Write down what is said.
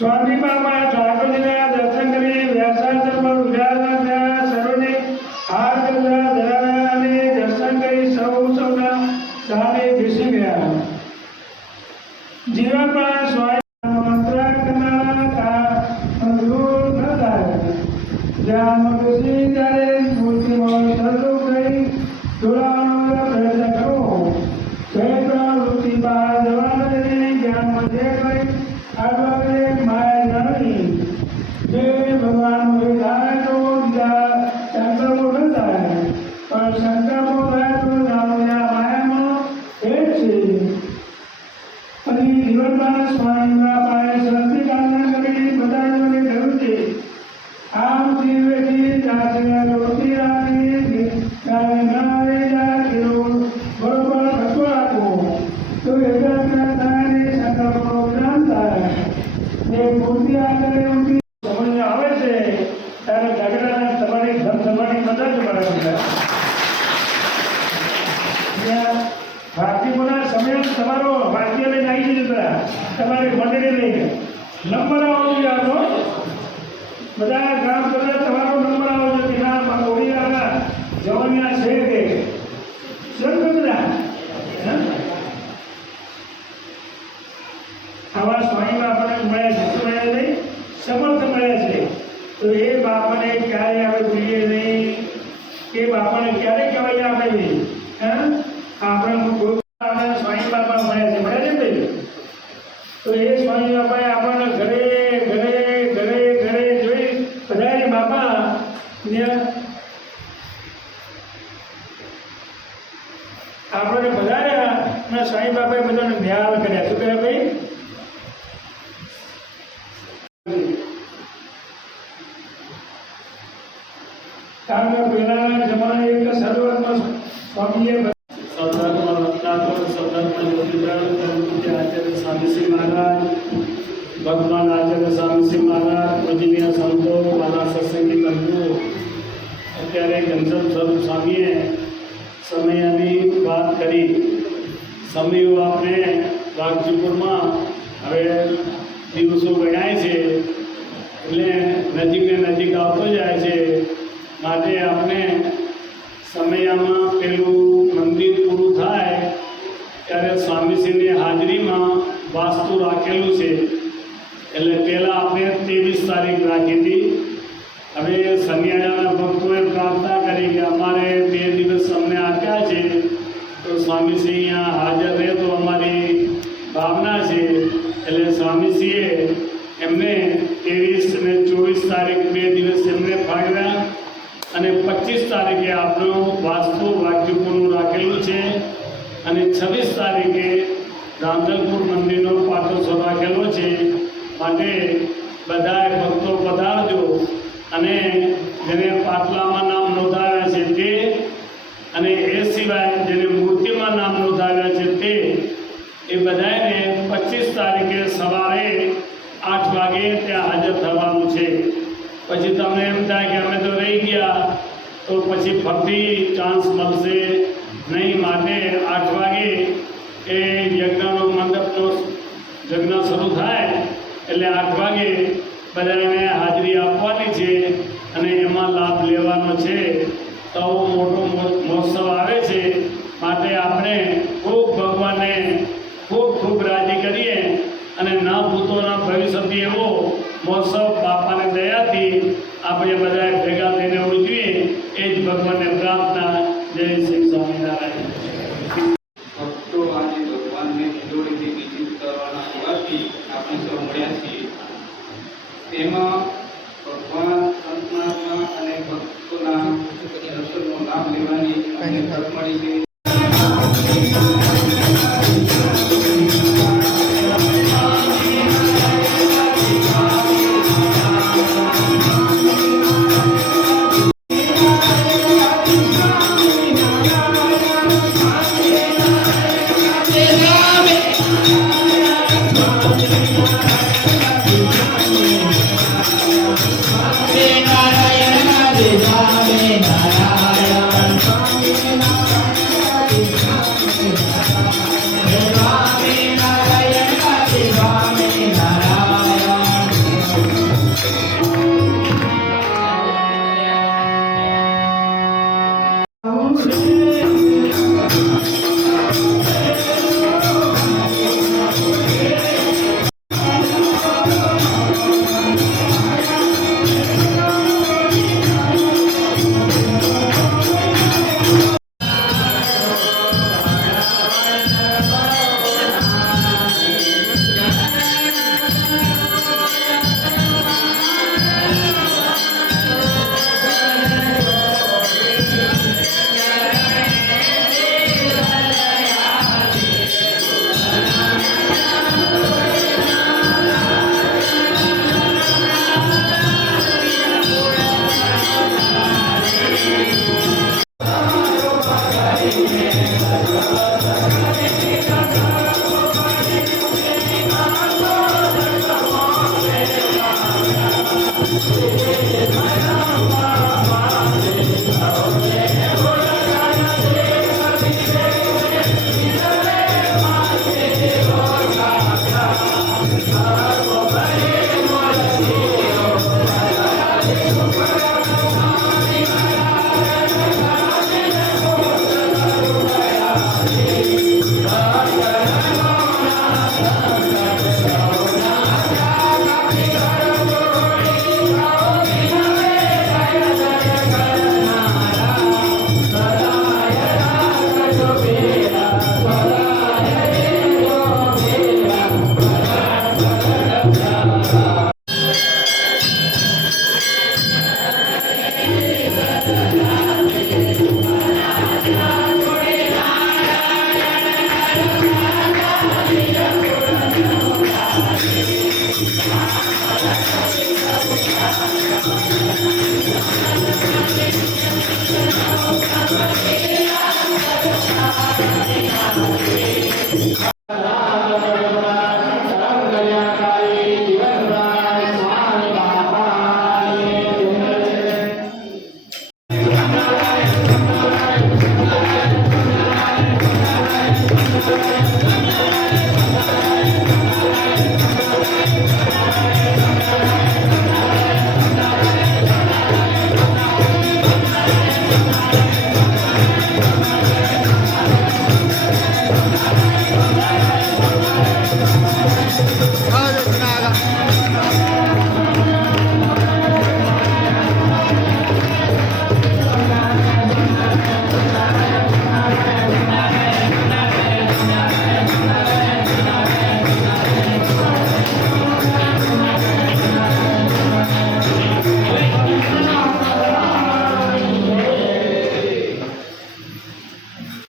स्वामी बाबा ठाकुरजीના દર્શન કરી વ્યાસાસન પર વિરાજમાન થયા. સર્વને હાર ગજા ધરાવ્યા અને દર્શન કરી સૌના સામે બેસી ગયા. જીવનમાં સ્વામી મંત્ર કરનારા દૂર ન થાય. જ્યાં બેસી ત્યારે મૂર્તિમાં શરુ કરી જોડાવાનો પ્રયત્ન કરો. ચૈત્ર વૃત્તિ બહાર જવાને જ્ઞાનમાં જે કરી આગળ માયા જાણી જે ભગવાન થાય તો બીજા સંકલ્પો ન થાય, પણ સંકલ્પો થાય તો માયામાં ભેદ છે. અને જીવનમાં સ્વામી બાપાએ સરસી કામના કરી બધાને કહ્યું છે, આમ જીવેથી જાતને રોટી રાખી ગાય ના રહી જાય બરોબર ખર્ચો રાખો તો એકાગ્ર થાય ને સંકલ્પનો જ્ઞાન થાય. એ મૂર્તિ આગળ ઊંધી સમજ આવે છે ત્યારે ઝઘડા તમારી ધમધમાની મદદ મળે છે. ભારતીયોના સમય તમારો વાક્ય લઈને આવી જતા તમારી મંડળી લઈને નંબર આવવો જોઈએ. આપો બધા ગામ બધા તમારો નંબર આવવો જોઈએ કે ના ઓડિયાના જવાનિયા છે કે સર બધા આવા સ્વામી બાપાને મળ્યા છે, મળ્યા નહીં સમર્થ મળ્યા છે. તો એ બાપાને ક્યારે આપણે ભૂલીએ નહીં, એ બાપાને ક્યારે કહેવાય આપણે નહીં. આપણે સ્વામી બાપા મળ્યા છે, મળ્યા છે ભાઈ. તો એ સ્વામી બાપાએ આપણને ઘરે ઘરે ઘરે ઘરે જોઈ બધા બાપા આપણને બધા સ્વામી બાપાએ બધાને ન્યાય કર્યા. શું કર્યા ભાઈ? કારણ કે પહેલાના જમાને એક સર્વમાં સ્વામીએ આચાર્ય સ્વામીશ્રી મહારાજ, ભગવાન આચાર્ય સ્વામીશ્રી મહારાજ, પૂજનીય સંતો, મારા સત્સંગી બંધુ, અત્યારે ઘનશ્યામ સ્વરૂપ સ્વામીએ સમયની વાત કરી. સમયો આપણે વાઘજીપુરમાં હવે દિવસો ગણાય છે એટલે નજીકને નજીક આવતો જાય છે. માટે આપણે સમયમાં પેલું મંદિર પૂરું થાય ત્યારે સ્વામીશ્રીની હાજરીમાં વાસ્તુ રાખેલું છે. એટલે પહેલાં આપણે 23 તારીખ રાખી હતી. હવે સન્યાયાના ભક્તોએ પ્રાર્થના કરી કે અમારે 2 દિવસ અમને આપ્યા છે તો સ્વામીશ્રી અહીંયા હાજર રહે તો અમારી ભાવના છે. એટલે સ્વામીશ્રીએ એમને 23 અને 24 તારીખ 2 દિવસ એમને ફાળવ્યા અને 25 તારીખે આપણું વાસ્તુ વાક્યપુરું રાખેલું છે અને 26 તારીખે રામજલપુર મંદિરનો પાટોત્સવ રાખેલો છે. માટે બધાએ ભક્તો પધારજો અને જેને પાટલામાં નામ નોંધાવ્યા છે તે અને એ સિવાય જેને મૂર્તિમાં નામ નોંધાવ્યા છે તે એ બધાને 25 તારીખે સવારે 8 વાગે ત્યાં હાજર થવાનું છે. પછી તમને એમ થાય કે અમે તો રહી ગયા તો પછી ફરી ચાન્સ મળશે નહીં. માટે 8 વાગે એ યજ્ઞનો મંડપનો યજ્ઞ શરૂ થાય એટલે 8 વાગે બધાને હાજરી આપવાની છે અને એમાં લાભ લેવાનો છે. તો મોટો મહોત્સવ આવે છે, માટે આપણે ખૂબ ભગવાનને ખૂબ રાજી કરીએ અને ના ભૂતોના ભવિષ્યથી એવો મહોત્સવ બાપાની દયાથી આપણે બધાએ ભેગા થઈને ઉજવીએ. એ જ ભગવાનને પ્રાર્થના. જય શ્રી સ્વામિનારાયણ. ભક્તો આજે ભગવાનને જોડીથી વિચિત કરવાના હોવાથી આપણે સૌ મળ્યા છીએ. તેમાં ભગવાન સંતના અને ભક્તોના દર્શનનો લાભ લેવાની અમને તક મળી છે.